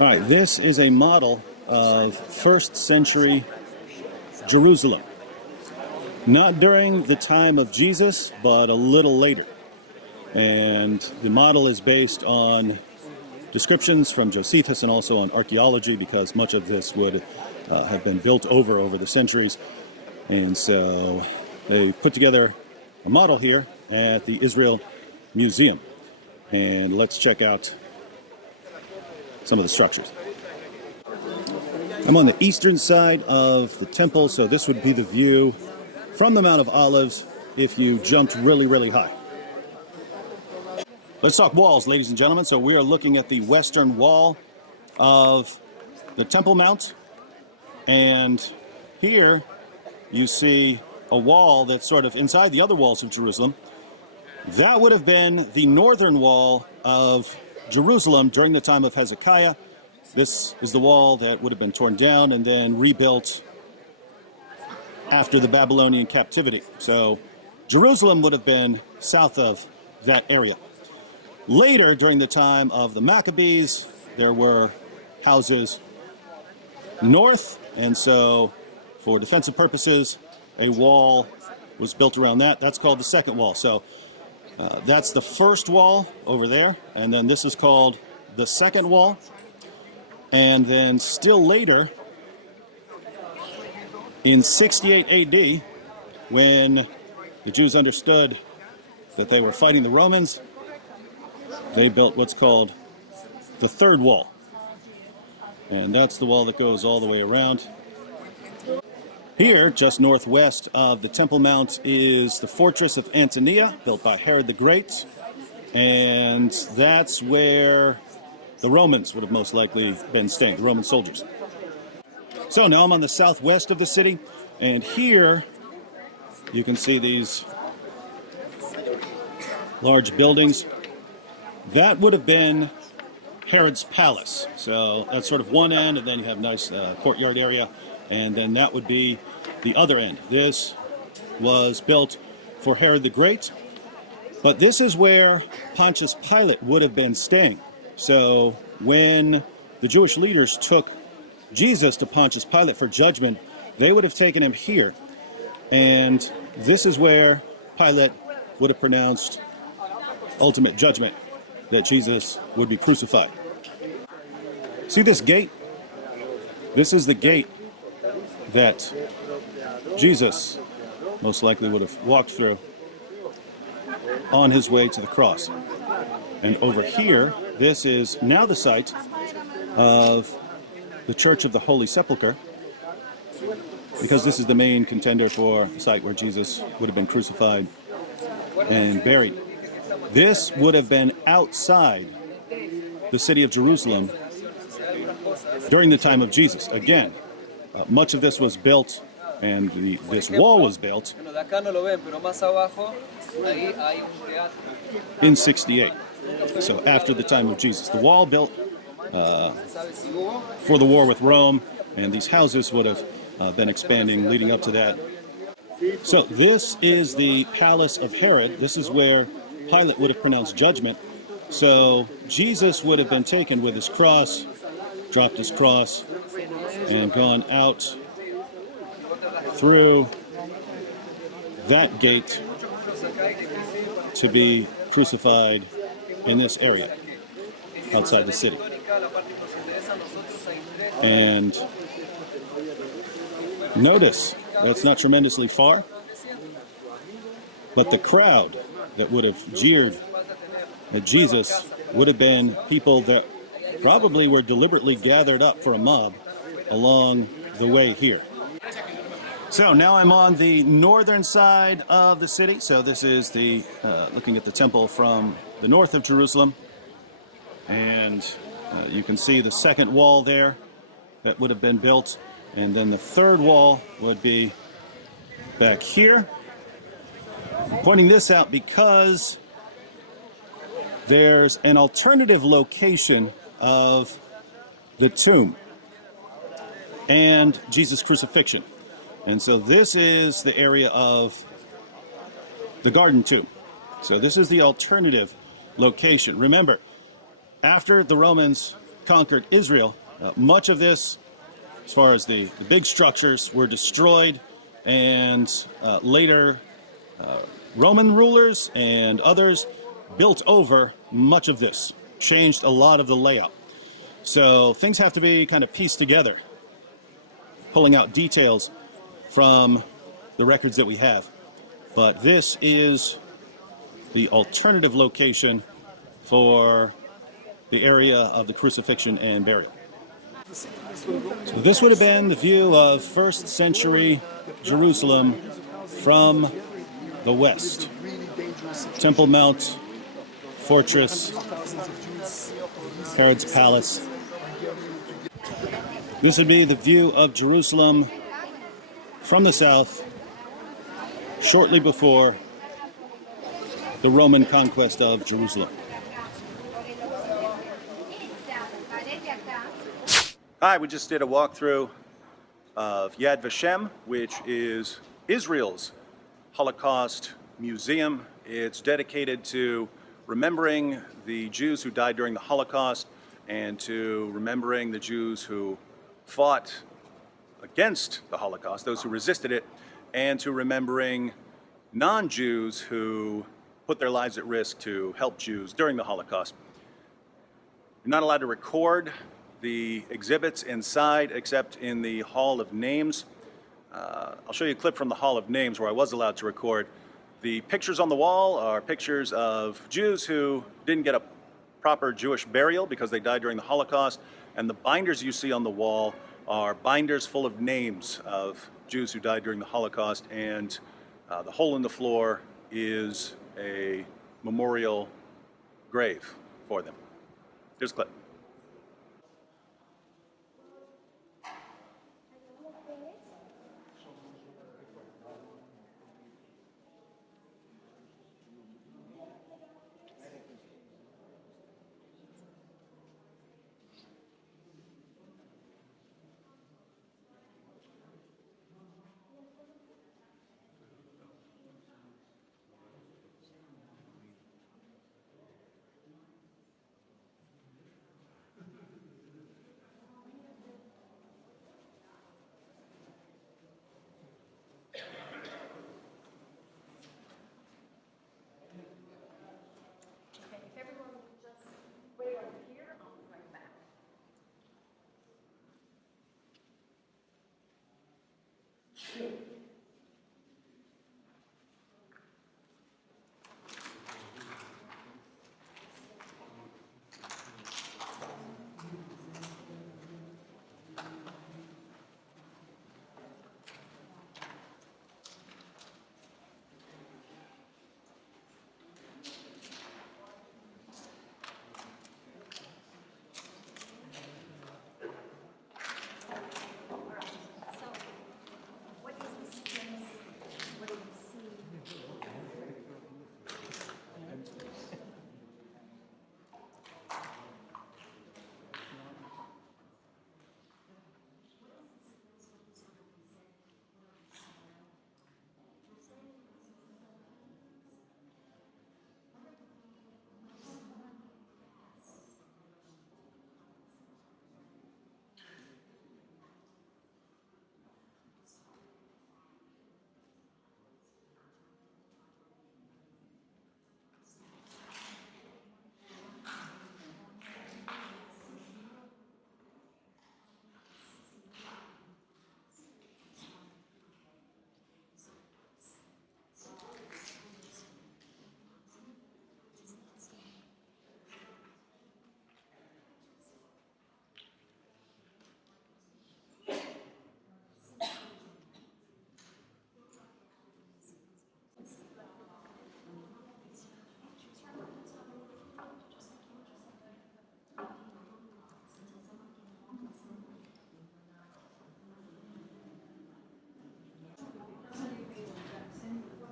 All right, this is a model of first century Jerusalem. Not during the time of Jesus, but a little later. And the model is based on descriptions from Josephus and also on archaeology, because much of this would have been built over the centuries. And so they put together a model here at the Israel Museum. And let's check out some of the structures. I'm on the eastern side of the temple, so this would be the view from the Mount of Olives if you jumped really, really high. Let's talk walls, ladies and gentlemen. So we are looking at the western wall of the Temple Mount. And here you see a wall that's sort of inside the other walls of Jerusalem. That would have been the northern wall of Jerusalem during the time of Hezekiah. This is the wall that would have been torn down and then rebuilt after the Babylonian captivity. So Jerusalem would have been south of that area. Later, during the time of the Maccabees, there were houses north, and so for defensive purposes, a wall was built around that. That's called the second wall. So that's the first wall over there, and then this is called the second wall. And then still later, in 68 AD, when the Jews understood that they were fighting the Romans, they built what's called the third wall. And that's the wall that goes all the way around. Here, just northwest of the Temple Mount, is the fortress of Antonia, built by Herod the Great. And that's where the Romans would have most likely been staying, the Roman soldiers. So now I'm on the southwest of the city, and here you can see these large buildings. That would have been Herod's palace. So that's sort of one end, and then you have a nice courtyard area, and then that would be the other end. This was built for Herod the Great, but this is where Pontius Pilate would have been staying. So when the Jewish leaders took Jesus to Pontius Pilate for judgment, they would have taken him here. And this is where Pilate would have pronounced ultimate judgment, that Jesus would be crucified. See this gate? This is the gate that Jesus most likely would have walked through on his way to the cross. And over here, this is now the site of the Church of the Holy Sepulchre, because this is the main contender for the site where Jesus would have been crucified and buried. This would have been outside the city of Jerusalem during the time of Jesus. Again, much of this was built, and this wall was built in 68. So after the time of Jesus. The wall built for the war with Rome, and these houses would have been expanding leading up to that. So this is the palace of Herod. This is where Pilate would have pronounced judgment. So Jesus would have been taken with his cross, dropped his cross, and gone out through that gate to be crucified in this area outside the city. And notice that's not tremendously far, but the crowd that would have jeered at Jesus would have been people that probably were deliberately gathered up for a mob along the way here. So now I'm on the northern side of the city. So this is the looking at the temple from the north of Jerusalem, and you can see the second wall there that would have been built, and then the third wall would be back here. I'm pointing this out because there's an alternative location of the tomb and Jesus' crucifixion. And so this is the area of the garden tomb. So this is the alternative location. Remember, after the Romans conquered Israel, much of this, as far as the big structures, were destroyed, and later Roman rulers and others built over much of this, changed a lot of the layout. So things have to be kind of pieced together, pulling out details from the records that we have. But this is the alternative location for the area of the crucifixion and burial. So this would have been the view of first century Jerusalem from the west. Temple Mount, fortress, Herod's palace. This would be the view of Jerusalem from the south, shortly before the Roman conquest of Jerusalem. Hi, we just did a walkthrough of Yad Vashem, which is Israel's Holocaust museum. It's dedicated to remembering the Jews who died during the Holocaust and to remembering the Jews who fought against the Holocaust, those who resisted it, and to remembering non-Jews who put their lives at risk to help Jews during the Holocaust. You're not allowed to record the exhibits inside except in the Hall of Names. I'll show you a clip from the Hall of Names where I was allowed to record. The pictures on the wall are pictures of Jews who didn't get a proper Jewish burial because they died during the Holocaust, and the binders you see on the wall are binders full of names of Jews who died during the Holocaust, and the hole in the floor is a memorial grave for them. Here's a clip.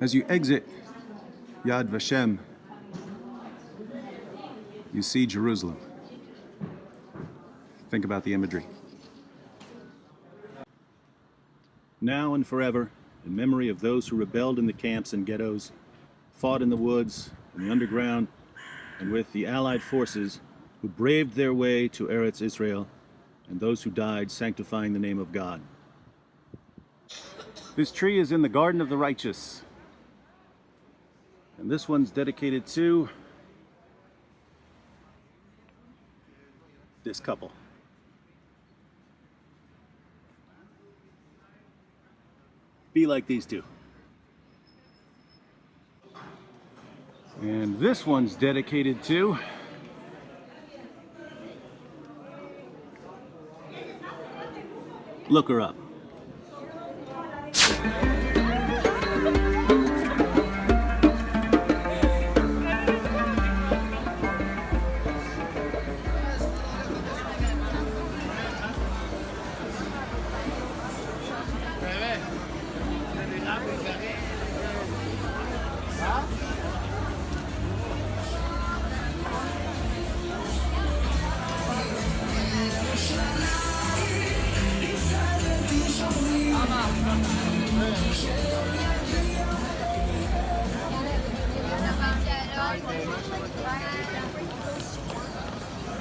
As you exit Yad Vashem, you see Jerusalem. Think about the imagery. Now and forever, in memory of those who rebelled in the camps and ghettos, fought in the woods, in the underground, and with the Allied forces who braved their way to Eretz Israel, and those who died sanctifying the name of God. This tree is in the Garden of the Righteous, and this one's dedicated to this couple. Be like these two. And this one's dedicated to look her up.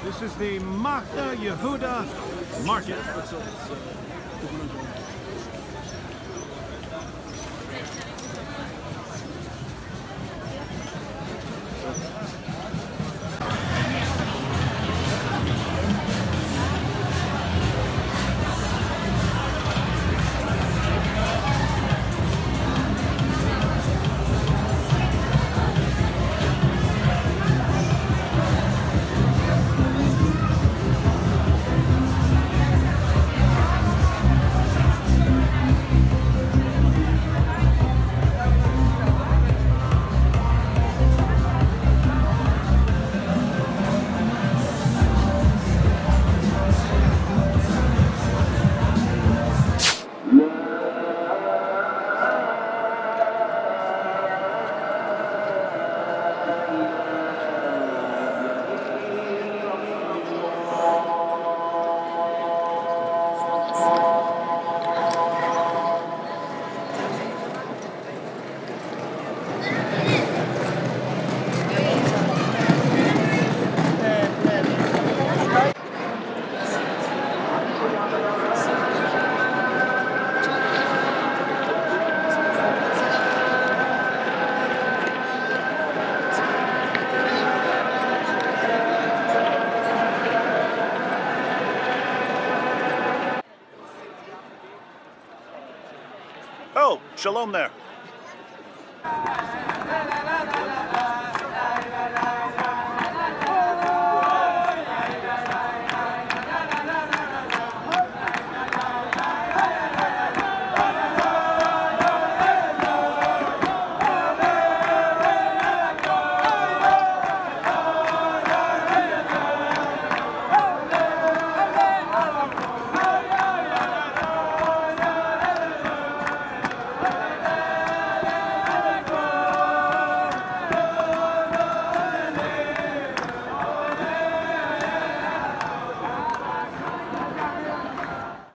This is the Machta Yehuda Market. Oh, shalom there.